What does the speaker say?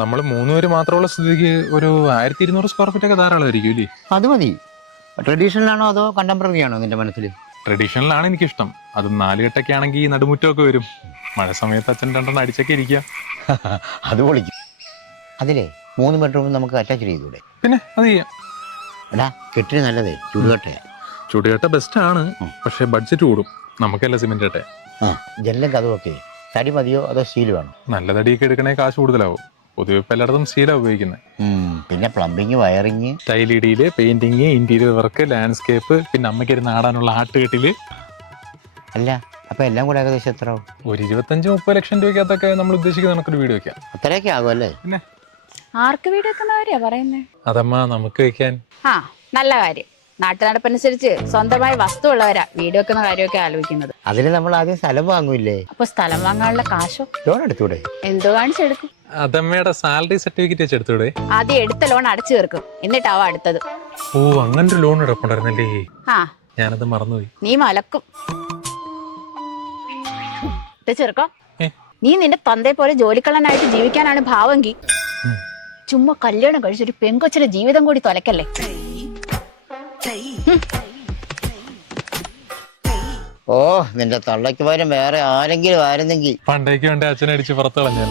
നമ്മൾ മൂന്നുപേര് മാത്രമുള്ള സ്ഥിതിക്ക് ഒരു 1200 സ്ക്വയർ ഫീറ്റ് ഒക്കെ ധാരാളമായിരിക്കും ഇല്ലേ? അത് മതി. ട്രഡീഷണൽ ആണോ അതോ കണ്ടംപററി ആണോ നിന്റെ മനസ്സിൽ? ട്രഡീഷണലാണ് എനിക്കിഷ്ടം. അത് 4 കെട്ടൊക്കെ ആണെങ്കിൽ നടുമുറ്റമൊക്കെ വരും. മഴ സമയത്ത് അച്ഛൻ 2 അടിച്ചൊക്കെ ഇരിക്കാം. അത് പൊളിക്കും. അതിലേ 3 ബെഡ്റൂം നമുക്ക് അറ്റാച്ച് ചെയ്തൂടെ? പിന്നെ അത് ചെയ്യാം. എടാ കെട്ടിന് നല്ലതേ ചുടുകട്ടെ. ചുടുകട്ട ബെസ്റ്റ് ആണ്, പക്ഷെ ബഡ്ജറ്റ് കൂടും. നമുക്കല്ല സിമെന്റ് കട്ടെ. ജനലും കഥമൊക്കെ തടി മതിയോ അതോ സ്റ്റീൽ വേണോ? നല്ല തടിയൊക്കെ എടുക്കണേ കാശ് കൂടുതലാവും. പൊതുവെ ഇപ്പം എല്ലായിടത്തും സ്റ്റീലാണ് ഉപയോഗിക്കുന്നത്. പിന്നെ പ്ലംബിങ്, വയറിങ്, ടൈൽ ഇടിയില്, പെയിന്റിങ്, ഇന്റീരിയർ വർക്ക്, ലാൻഡ്സ്കേപ്പ്, പിന്നെ അമ്മയ്ക്ക് ഇരുന്ന് ആടാനുള്ള ആട്ടുകെട്ടില്. അല്ല അപ്പൊ എല്ലാം കൂടെ ഏകദേശം എത്ര ആവും? ഒരു 25-30 ലക്ഷം രൂപയ്ക്കകത്തൊക്കെ നമ്മൾ ഉദ്ദേശിക്കുന്ന കണക്കൊരു വീട് വെക്കാം. അത്രയൊക്കെ ആകും അല്ലേ? പിന്നെ ആർക്ക് വീട് വെക്കുന്ന കാര്യ പറയുന്നേ? അതമ്മ നമുക്ക് വെക്കാൻ. ആ, നല്ല കാര്യം. നാട്ടു നടപ്പനുസരിച്ച് സ്വന്തമായി വസ്തു ഉള്ളവരാ വീട് വെക്കുന്ന കാര്യമൊക്കെ ആലോചിക്കുന്നത്. അതിന് നമ്മൾ ആദ്യം സ്ഥലം വാങ്ങൂല്ലേ? അപ്പൊ സ്ഥലം വാങ്ങാനുള്ള കാശോ? ലോൺ എടുത്തൂടെ? എന്തോ കാണിച്ചെടുക്കും. അതമ്മയുടെ സാലറി സർട്ടിഫിക്കറ്റ് വെച്ച് എടുത്തൂടെ? ആദ്യം എടുത്ത ലോൺ അടച്ചു തീർക്കും, എന്നിട്ടാവും അടുത്തത്. ഓ, അങ്ങനൊരു ലോൺ എടുപ്പുണ്ടായിരുന്നല്ലേ? ആ, ഞാനത് മറന്നുപോയി. നീ മലക്കും. ചെറുക്കോ, നീ നിന്റെ തന്തയെ പോലെ ജോലിക്കള്ളനായിട്ട് ജീവിക്കാനാണ് ഭാവമെങ്കിൽ ചുമ്മാ കല്യാണം കഴിച്ചൊരു പെങ്കൊച്ചിന്റെ ജീവിതം കൂടി തൊലക്കല്ലേ. ഓ, നിന്റെ തള്ളയ്ക്ക് പകരം വേറെ ആരെങ്കിലും ആയിരുന്നെങ്കിൽ. പണ്ടേക്ക് വേണ്ട അച്ഛനെ അടിച്ച് പുറത്ത് കളഞ്ഞാൽ.